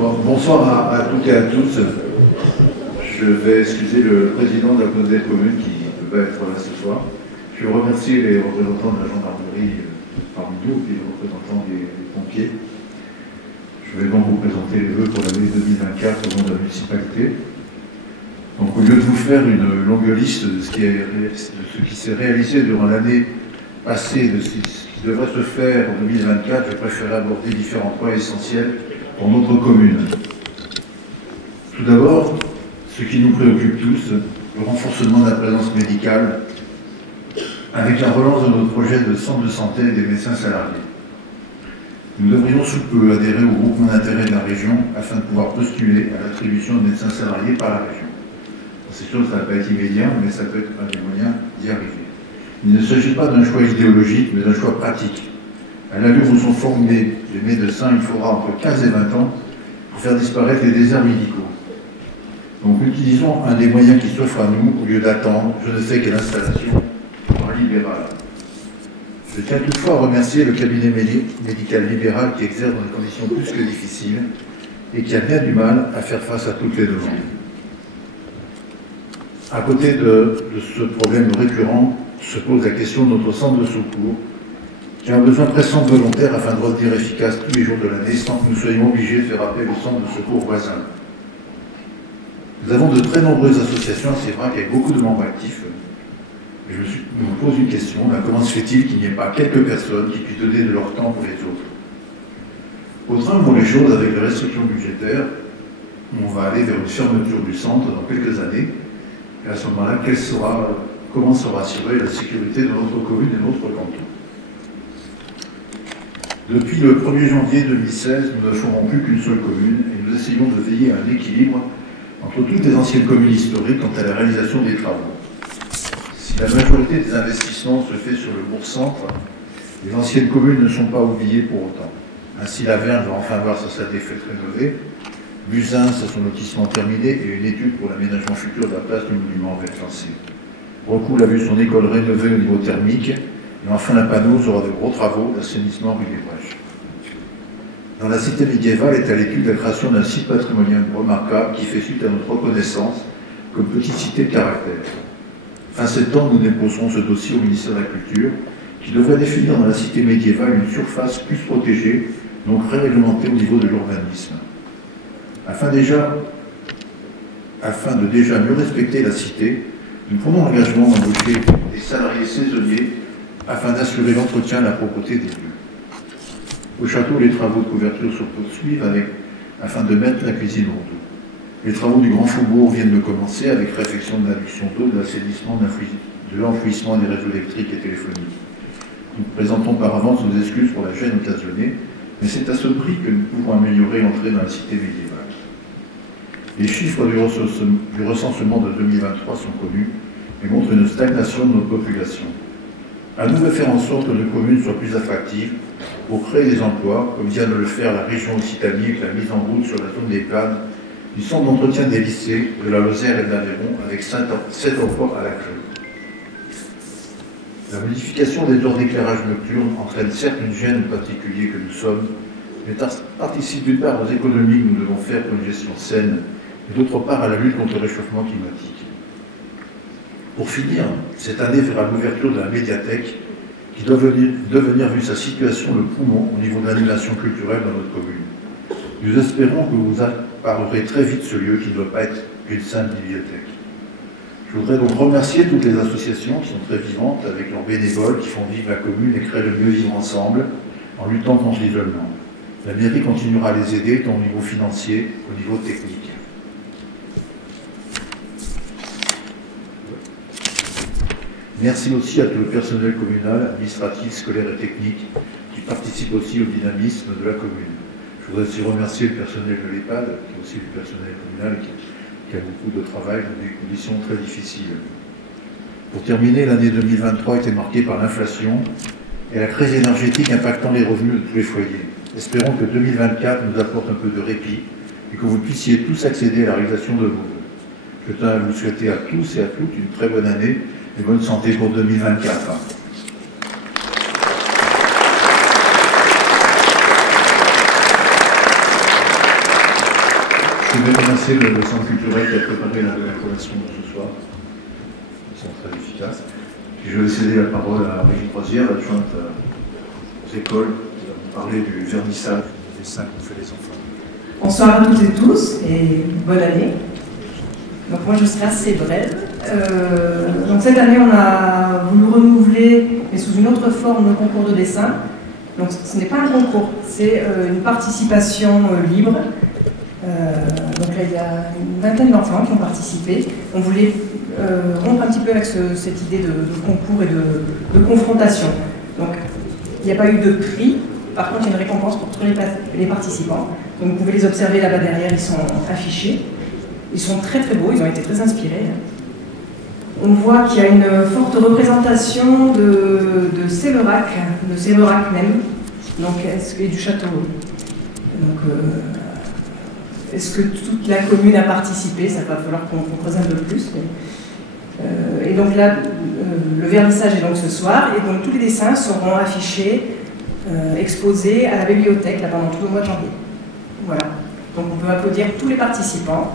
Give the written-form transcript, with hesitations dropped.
Bon, bonsoir à toutes et à tous. Je vais excuser le président de la communauté de communes qui ne peut pas être là ce soir. Je veux remercier les représentants de la gendarmerie parmi nous et les représentants des pompiers. Je vais donc vous présenter les vœux pour l'année 2024 au nom de la municipalité. Donc au lieu de vous faire une longue liste de ce qui s'est réalisé durant l'année passée, de ce qui devrait se faire en 2024, je préfère aborder différents points essentiels pour notre commune. Tout d'abord, ce qui nous préoccupe tous, le renforcement de la présence médicale avec la relance de notre projet de centre de santé et des médecins salariés. Nous devrions sous peu adhérer au groupement d'intérêt de la région afin de pouvoir postuler à l'attribution de médecins salariés par la région. C'est sûr que ça ne va pas être immédiat, mais ça peut être un des moyens d'y arriver. Il ne s'agit pas d'un choix idéologique, mais d'un choix pratique. À l'allure où sont formés les médecins, il faudra entre 15 et 20 ans pour faire disparaître les déserts médicaux. Donc utilisons un des moyens qui s'offre à nous au lieu d'attendre je ne sais quelle installation pour un libéral. Je tiens toutefois à remercier le cabinet médical libéral qui exerce dans des conditions plus que difficiles et qui a bien du mal à faire face à toutes les demandes. À côté de ce problème récurrent se pose la question de notre centre de secours qui a un besoin pressant de volontaires afin de retenir efficace tous les jours de l'année sans que nous soyons obligés de faire appel au centre de secours voisin. Nous avons de très nombreuses associations, c'est vrai, avec beaucoup de membres actifs. Je me pose une question, comment se fait-il qu'il n'y ait pas quelques personnes qui puissent donner de leur temps pour les autres? Autrement vont les choses avec les restrictions budgétaires, on va aller vers une fermeture du centre dans quelques années. Et à ce moment-là, comment sera assurée la sécurité de notre commune et de notre canton? Depuis le 1er janvier 2016, nous ne formons plus qu'une seule commune et nous essayons de veiller à un équilibre entre toutes les anciennes communes historiques quant à la réalisation des travaux. Si la majorité des investissements se fait sur le bourg-centre, les anciennes communes ne sont pas oubliées pour autant. Ainsi, la Vergne va enfin voir sa salle des fêtes rénovée, Buzyn a son lotissement terminé et une étude pour l'aménagement futur de la place du monument va être lancée. Rocoul a vu son école rénovée au niveau thermique, et enfin la Panos aura de gros travaux d'assainissement rue des Brèches. Dans la cité médiévale est à l'étude la création d'un site patrimonial remarquable qui fait suite à notre reconnaissance comme petite cité de caractère. Fin septembre, nous déposerons ce dossier au ministère de la Culture, qui devrait définir dans la cité médiévale une surface plus protégée, donc réglementée au niveau de l'urbanisme. Afin de déjà mieux respecter la cité, nous prenons l'engagement d'embaucher des salariés saisonniers afin d'assurer l'entretien et la propreté des lieux. Au château, les travaux de couverture se poursuivent afin de mettre la cuisine en dos. Les travaux du Grand Faubourg viennent de commencer avec réfection de l'adduction d'eau, de l'assainissement, de l'enfouissement des réseaux électriques et téléphoniques. Nous présentons par avance nos excuses pour la gêne occasionnée, mais c'est à ce prix que nous pouvons améliorer l'entrée dans la cité médiévale. Les chiffres du recensement de 2023 sont connus et montrent une stagnation de notre population. À nous de faire en sorte que nos communes soient plus attractives pour créer des emplois, comme vient de le faire la région Occitanie avec la mise en route sur la zone des Planes du centre d'entretien des lycées de la Lozère et de l'Aveyron avec 7 emplois à la clé. La modification des heures d'éclairage nocturne entraîne certes une gêne particulier que nous sommes, mais participe d'une part aux économies que nous devons faire pour une gestion saine, et d'autre part à la lutte contre le réchauffement climatique. Pour finir, cette année verra l'ouverture de la médiathèque qui doit devenir, vu sa situation, le poumon au niveau de l'animation culturelle dans notre commune. Nous espérons que vous apparerez très vite ce lieu qui ne doit pas être une simple bibliothèque. Je voudrais donc remercier toutes les associations qui sont très vivantes avec leurs bénévoles qui font vivre la commune et créent le mieux vivre ensemble en luttant contre l'isolement. La mairie continuera à les aider tant au niveau financier qu'au niveau technique. Merci aussi à tout le personnel communal, administratif, scolaire et technique qui participe aussi au dynamisme de la commune. Je voudrais aussi remercier le personnel de l'EHPAD, qui est aussi le personnel communal, qui a beaucoup de travail dans des conditions très difficiles. Pour terminer, l'année 2023 a été marquée par l'inflation et la crise énergétique impactant les revenus de tous les foyers. Espérons que 2024 nous apporte un peu de répit et que vous puissiez tous accéder à la réalisation de vos vœux. Je tiens à vous souhaiter à tous et à toutes une très bonne année et bonne santé pour 2024. vais remercier le Centre culturel qui a préparé la collation de ce soir. Ils sont très efficaces. Puis je vais céder la parole à Brigitte Croisière, adjointe aux écoles, qui va nous parler du vernissage des dessins qu'ont fait les enfants. Bonsoir à toutes et tous et bonne année. Donc moi je serai assez brève. Donc cette année on a voulu renouveler, mais sous une autre forme, le concours de dessin. Donc ce n'est pas un concours, c'est une participation libre. Donc là il y a une vingtaine d'enfants qui ont participé. On voulait rompre un petit peu avec cette idée de concours et de confrontation. Donc il n'y a pas eu de prix, par contre il y a une récompense pour tous les participants. Donc vous pouvez les observer là-bas derrière, ils sont affichés. Ils sont très très beaux, ils ont été très inspirés. On voit qu'il y a une forte représentation de Séverac même, donc, et du château. Donc, est-ce que toute la commune a participé? Ça va falloir qu'on creuse un peu plus. Et donc là, le vernissage est donc ce soir, et donc tous les dessins seront affichés, exposés à la bibliothèque là, pendant tout le mois de janvier. Voilà. Donc on peut applaudir tous les participants.